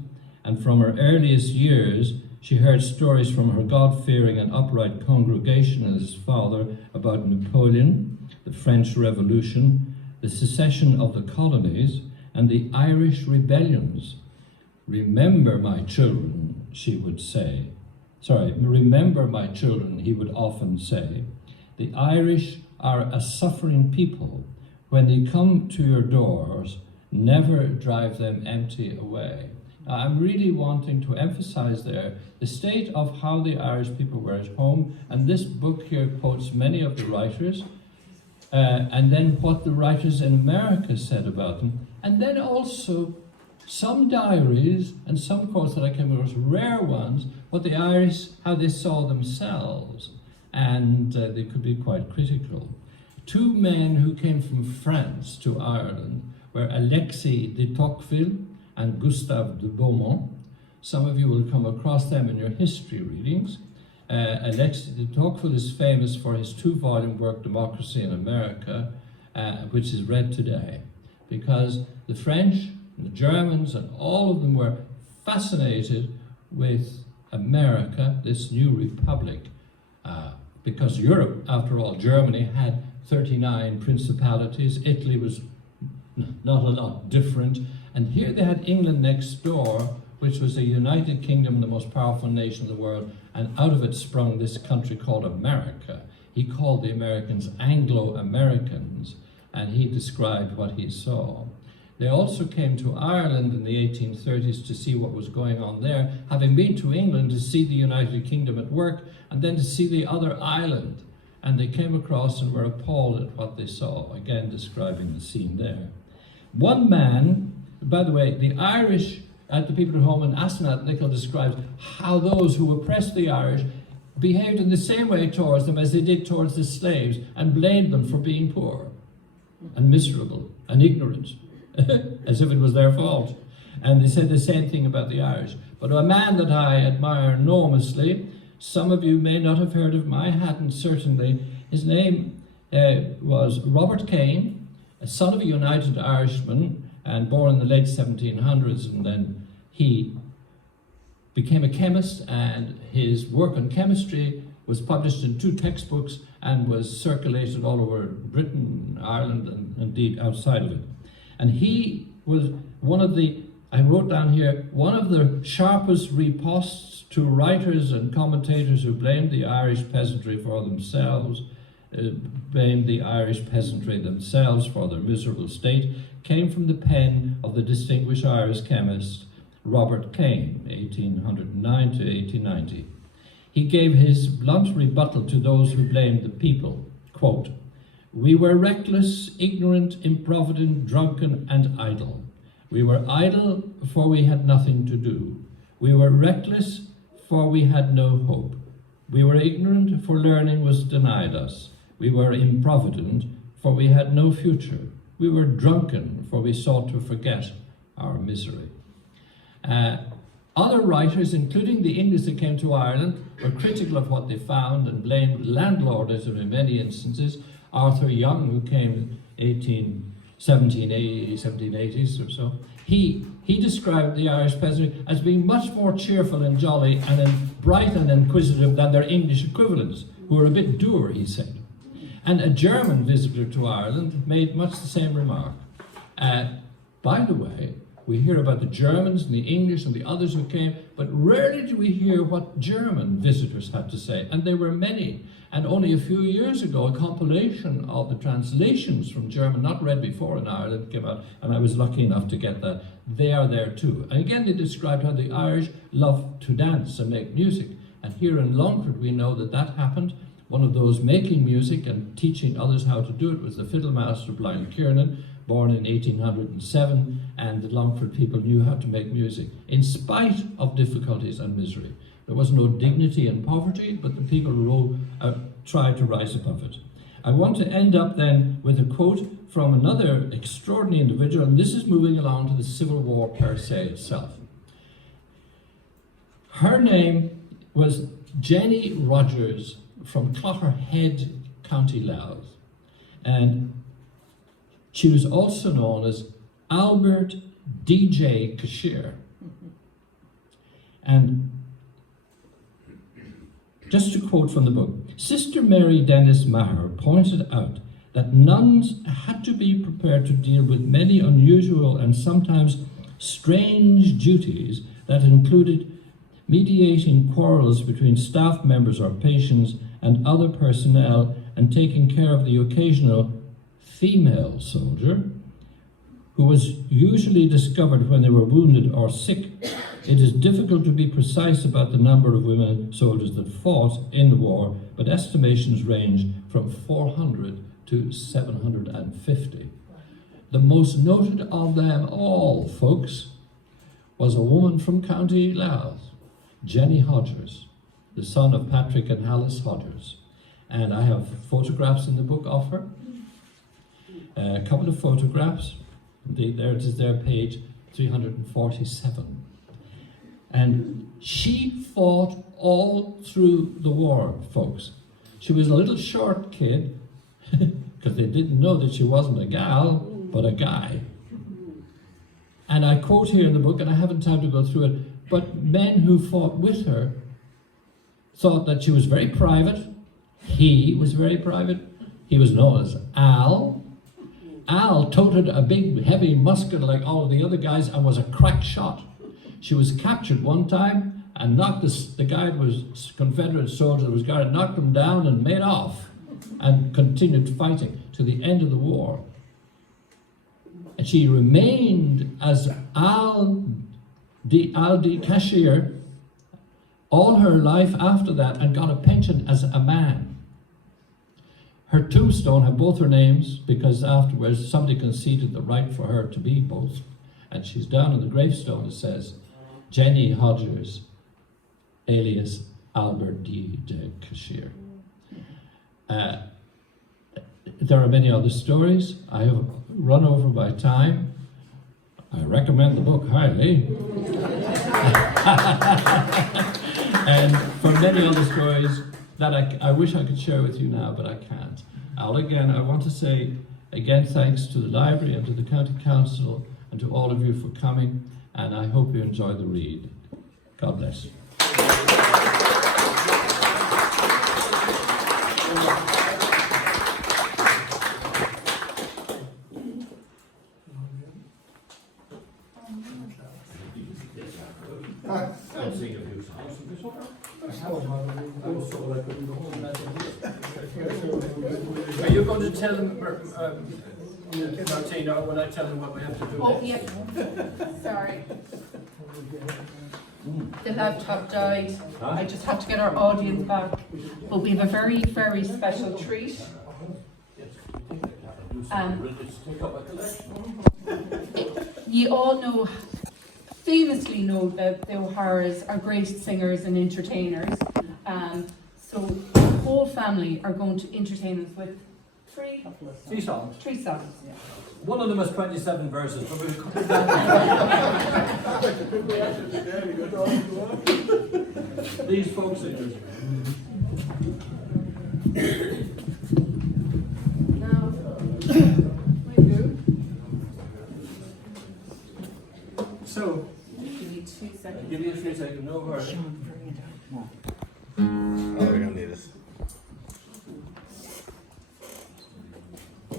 and from her earliest years, she heard stories from her God-fearing and upright Congregationalist father about Napoleon, the French Revolution, the secession of the colonies, and the Irish rebellions. "Remember, my children," she would say. "Remember, my children," he would often say. "The Irish are a suffering people. When they come to your doors, never drive them empty away." I'm really wanting to emphasize there the state of how the Irish people were at home, and this book here quotes many of the writers, and then what the writers in America said about them, and then also some diaries and some quotes that I came across, rare ones, what the Irish, how they saw themselves, and they could be quite critical. Two men who came from France to Ireland were Alexis de Tocqueville and Gustave de Beaumont. Some of you will come across them in your history readings. Alexis de Tocqueville is famous for his 2-volume work, Democracy in America, which is read today, because the French, the Germans, and all of them were fascinated with America, this new republic, because Europe, after all, Germany had 39 principalities, Italy was not a lot different, and here they had England next door, which was a united kingdom, the most powerful nation in the world, and out of it sprung this country called America. He called the Americans Anglo-Americans, and he described what he saw. They also came to Ireland in the 1830s to see what was going on there, having been to England to see the United Kingdom at work, and then to see the other island. And they came across and were appalled at what they saw, again describing the scene there. One man, by the way, the Irish, the people at home in Asenath, Nicholl describes how those who oppressed the Irish behaved in the same way towards them as they did towards the slaves, and blamed them for being poor and miserable and ignorant, as if it was their fault. And they said the same thing about the Irish. But a man that I admire enormously, some of you may not have heard of him, I hadn't certainly. His name was Robert Kane, a son of a United Irishman, and born in the late 1700s, and then he became a chemist, and his work on chemistry was published in 2 textbooks and was circulated all over Britain, Ireland, and indeed outside of it. And he was one of the, I wrote down here, one of the sharpest riposts to writers and commentators who blamed the Irish peasantry for themselves, blamed the Irish peasantry themselves for their miserable state, came from the pen of the distinguished Irish chemist Robert Kane, 1809 to 1890. He gave his blunt rebuttal to those who blamed the people, quote, "We were reckless, ignorant, improvident, drunken, and idle. We were idle, for we had nothing to do. We were reckless, for we had no hope. We were ignorant, for learning was denied us. We were improvident, for we had no future. We were drunken, for we sought to forget our misery." Other writers, including the English that came to Ireland, were critical of what they found and blamed landlordism in many instances. Arthur Young, who came in 1780s or so, he described the Irish peasantry as being much more cheerful and jolly and bright and inquisitive than their English equivalents, who were a bit dour, he said. And a German visitor to Ireland made much the same remark. By the way, we hear about the Germans and the English and the others who came, but rarely do we hear what German visitors had to say, and there were many. And only a few years ago, a compilation of the translations from German, not read before in Ireland, came out, and I was lucky enough to get that. They are there too. And again, they described how the Irish love to dance and make music. And here in Longford, we know that that happened. One of those making music and teaching others how to do it was the fiddle master Blind Kiernan, born in 1807, and the Longford people knew how to make music, in spite of difficulties and misery. There was no dignity in poverty, but the people tried to rise above it. I want to end up then with a quote from another extraordinary individual, and this is moving along to the Civil War per se itself. Her name was Jenny Rogers from Clogherhead, County Louth, and she was also known as Albert DJ Cashier. And just to quote from the book, Sister Mary Dennis Maher pointed out that nuns had to be prepared to deal with many unusual and sometimes strange duties that included mediating quarrels between staff members or patients and other personnel, and taking care of the occasional female soldier who was usually discovered when they were wounded or sick. It is difficult to be precise about the number of women soldiers that fought in the war, but estimations range from 400 to 750. The most noted of them all, folks, was a woman from County Louth, Jenny Hodgers, the son of Patrick and Alice Hodgers. And I have photographs in the book of her. A couple of photographs. There it is there, page 347. And she fought all through the war, folks. She was a little short kid, because they didn't know that she wasn't a gal, but a guy. And I quote here in the book, and I haven't time to go through it, but men who fought with her thought that she was very private. He was very private. He was known as Al. Al toted a big, heavy musket like all of the other guys and was a crack shot. She was captured one time and knocked the guy who was Confederate soldier that was guarded, knocked him down and made off and continued fighting to the end of the war. And she remained as Al D. Cashier all her life after that and got a pension as a man. Her tombstone had both her names because afterwards somebody conceded the right for her to be both. And she's down on the gravestone, it says, Jenny Hodgers, alias Albert D. Cashier. There are many other stories. I have run over by time. I recommend the book highly. And for many other stories that I wish I could share with you now, but I can't. Again, I want to say, again, thanks to the library and to the County Council and to all of you for coming, and I hope you enjoy the read. God bless. Are you going to tell them, Martina, when I tell them what we have to do? Oh, yeah. Sorry. The laptop died. I just have to get our audience back. But we have a very, very special treat. You all know, famously know that the O'Haras are great singers and entertainers. So the whole family are going to entertain us with three songs. Yeah. One of them has 27 verses, but we'll come back. These folk singers. worry. Oh, we don't need it.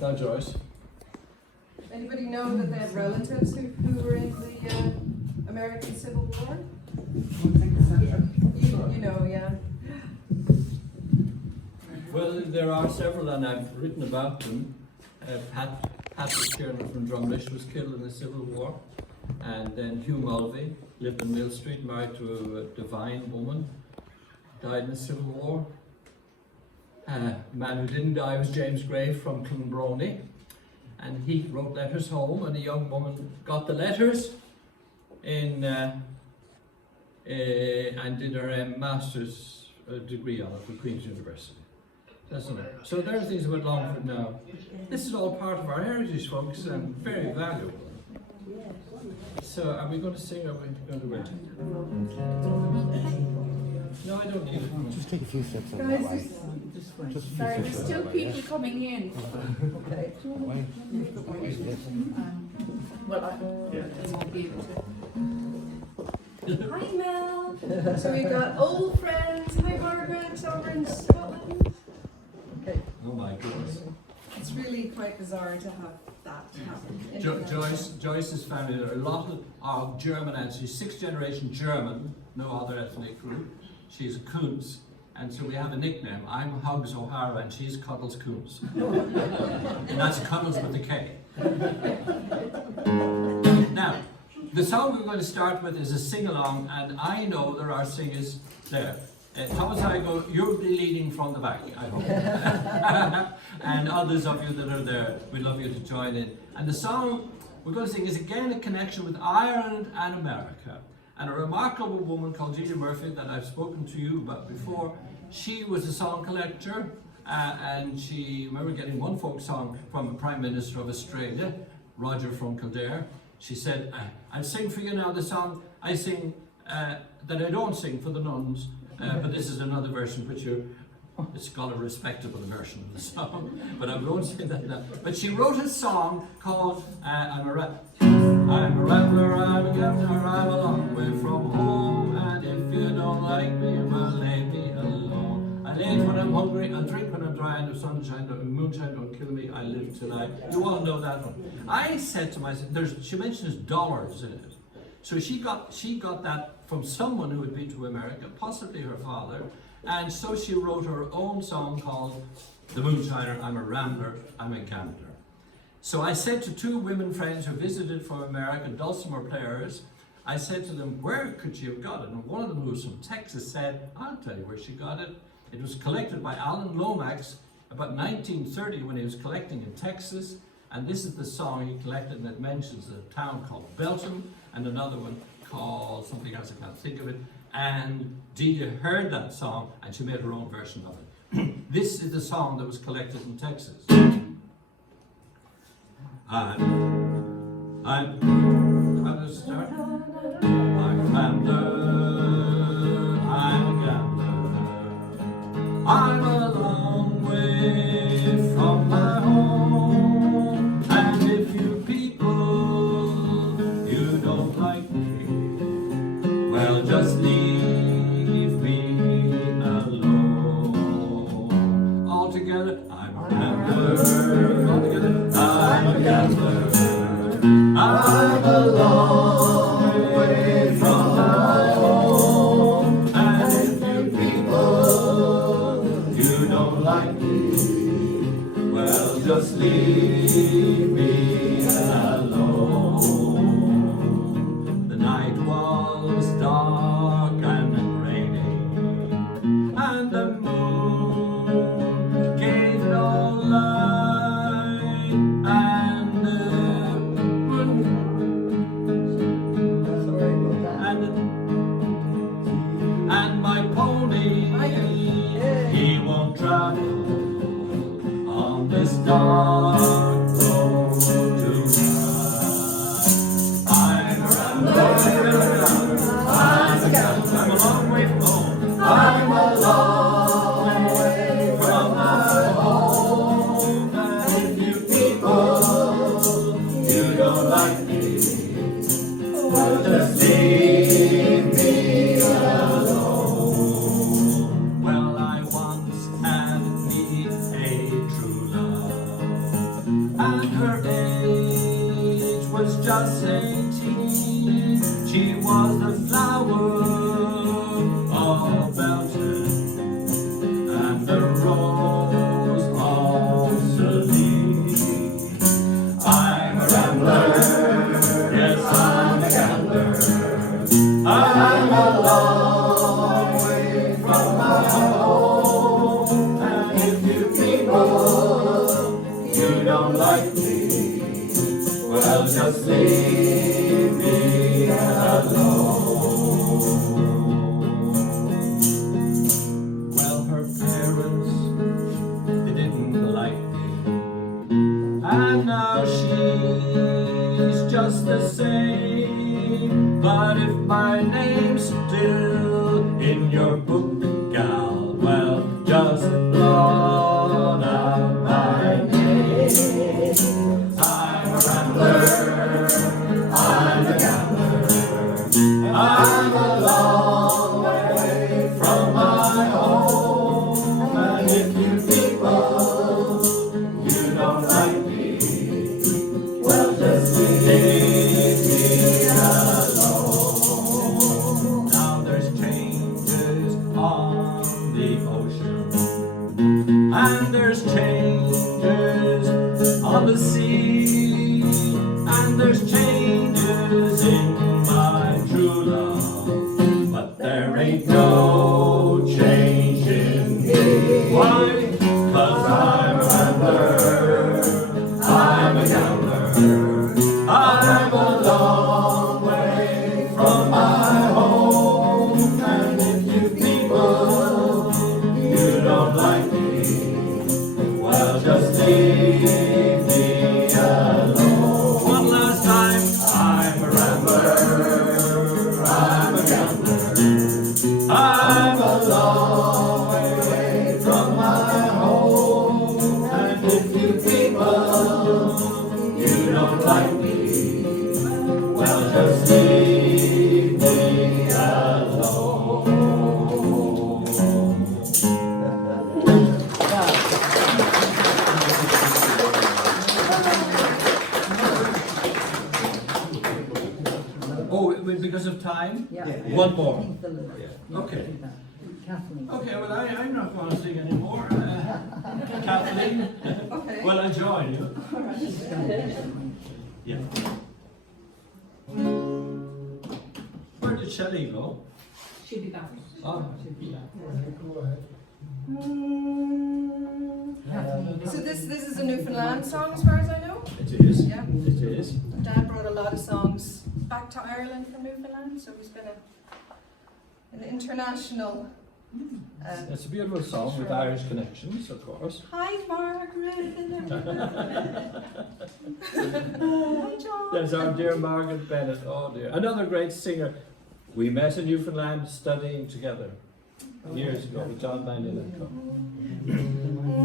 Now, Joyce. Anybody know that they had relatives who were in the American Civil War? You know, yeah. Well, there are several, and I've written about them. Pat Fitzgerald from Drumlish was killed in the Civil War, and then Hugh Mulvey lived in Mill Street, married to a divine woman, died in the Civil War. A man who didn't die was James Gray from Clonbrony, and he wrote letters home, and a young woman got the letters in and did her master's degree on it from Queen's University. Doesn't it? So there are things about Longford now. This is all part of our heritage, folks, and very valuable. So are we going to sing or are we going to wait? No, I don't need it. Just take a few steps on Guys, that way. Just a few Sorry, steps there's on still that way, people coming in. Okay. yeah? Well, I won't be able to. Hi, Mel. So we got old friends. Hi, Margaret, over in Scotland. Okay. Oh my goodness. It's really quite bizarre to have that happen. Joyce's family, there are a lot of German ancestry, 6th generation German, no other ethnic group. She's a Kunz, and so we have a nickname. I'm Hugs O'Hara and she's Cuddles Kunz. And that's Cuddles with a K. Now, the song we're going to start with is a sing-along, and I know there are singers there. Thomas Igo, you'll be leading from the back, I hope. And others of you that are there, we'd love you to join in. And the song we're going to sing is again a connection with Ireland and America. And a remarkable woman called Gina Murphy that I've spoken to you about before. She was a song collector, and she remember getting one folk song from the Prime Minister of Australia, Roger from Kildare. She said, I'll sing for you now the song I sing that I don't sing for the nuns. But this is another version, which it's got a respectable version of the song, but I won't say that now. But she wrote a song called I'm a rambler, I'm a gambler, I'm a long way from home, and if you don't like me, well, leave me alone. I'll eat when I'm hungry, I'll drink when I'm dry, and if sunshine or moonshine don't kill me, I live till I. You all know that one. I said to myself, she mentions dollars in it. So she got that from someone who had been to America, possibly her father, and so she wrote her own song called The Moonshiner, I'm a Rambler, I'm a Gambler. So I said to two women friends who visited from America, dulcimer players, I said to them, where could she have got it? And one of them, who was from Texas, said, I'll tell you where she got it. It was collected by Alan Lomax about 1930 when he was collecting in Texas, and this is the song he collected, and it mentions a town called Belton, and another one called something else, I can't think of it. And Delia heard that song and she made her own version of it. This is the song that was collected in Texas. I'm going to start. I'm a gambler, I'm a gambler. I'm a long way from my home, and if you people, you don't like me, well, just leave me alone. All together, I'm a gambler. All together, I'm a gambler. I'm a long way from my home, and if you people, you don't like me, well, just leave me alone. The night was dark and raining, and the moon gave no light, and and my pony, he won't travel on this dark road tonight. I'm a rambler, I'm a long way from home. I'm a long way from my home. And if you people, you don't like me, well, just leave me alone. long way from my home. And if you people, you don't like me, well, just leave me alone. Well, her parents, they didn't like me, and now she's just the same. But if my name's still in your book, gal, well, just blot out my name. I'm a rambler, I'm a gambler, I'm a long way from my home. And if you people, you don't like me, well, just leave me alone. Now there's changes on the ocean, and there's changes on the sea, and there's changes in my true love, but there ain't no change in me. Why? 'Cause I'm a rambler, I'm a gambler, I'm a long way from my home. And if you people, you don't like me, well, just leave me alone. One last time. I'm a rambler, I'm a gambler, I'm a long way from my home. And if you people, you don't like me, well, just leave me alone. Oh, because of time? Yeah. One more. Okay. Okay. Kathleen. Okay, well, I'm not going to sing anymore. Kathleen, Okay. well, I'll join you. Yeah. Where did Shelley go? She'll be back. Oh, Go ahead. So this is a Newfoundland song as far as I know. it is. Yeah. It is. Dad brought a lot of songs back to Ireland from Newfoundland, so he's been an international. It's a beautiful song with Irish connections, of course. Hi, Margaret. Hi, John. There's our dear Margaret Bennett. Oh dear. Another great singer. We met in Newfoundland studying together years ago with John Mannion and Co.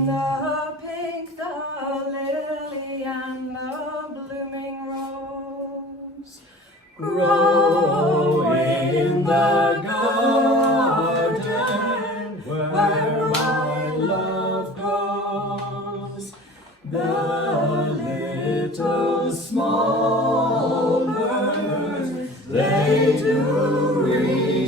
The pink, the lily, and the blooming rose Grow in the garden where my love goes. The little small birds, they do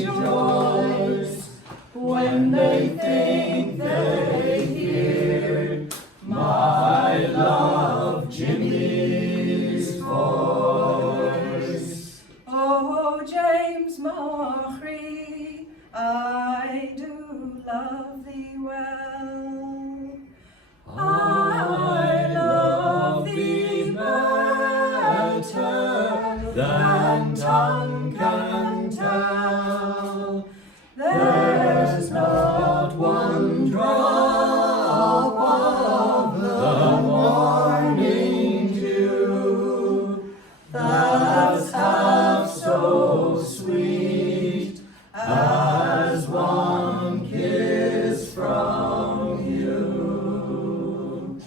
rejoice when they think they hear my love Jimmy's voice. Oh, James Mochree, I do love thee well. I love thee better than tongue can tell. There's not one drop of the morning dew that's half so sweet as one kiss from you.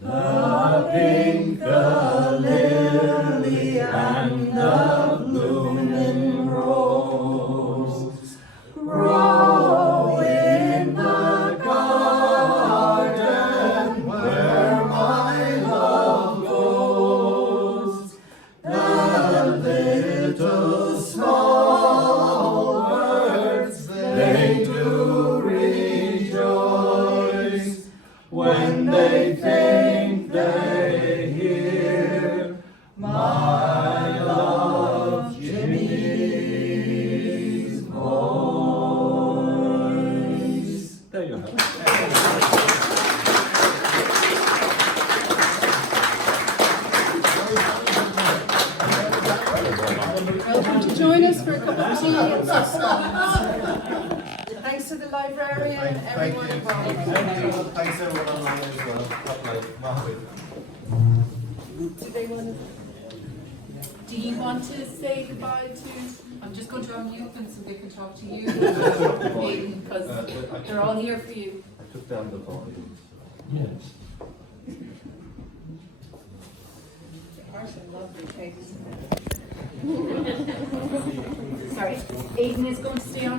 The pink, the lily, and the blooming rose grow Thanks to the librarian and everyone involved. Thanks everyone online as well. Do they want Do you want to say goodbye to? I'm just going to unmute them so they can talk to you. Aidan, because they're all here for you. I took down the volume. Yes. There are some lovely cakes. Sorry, Aidan is going to stay on.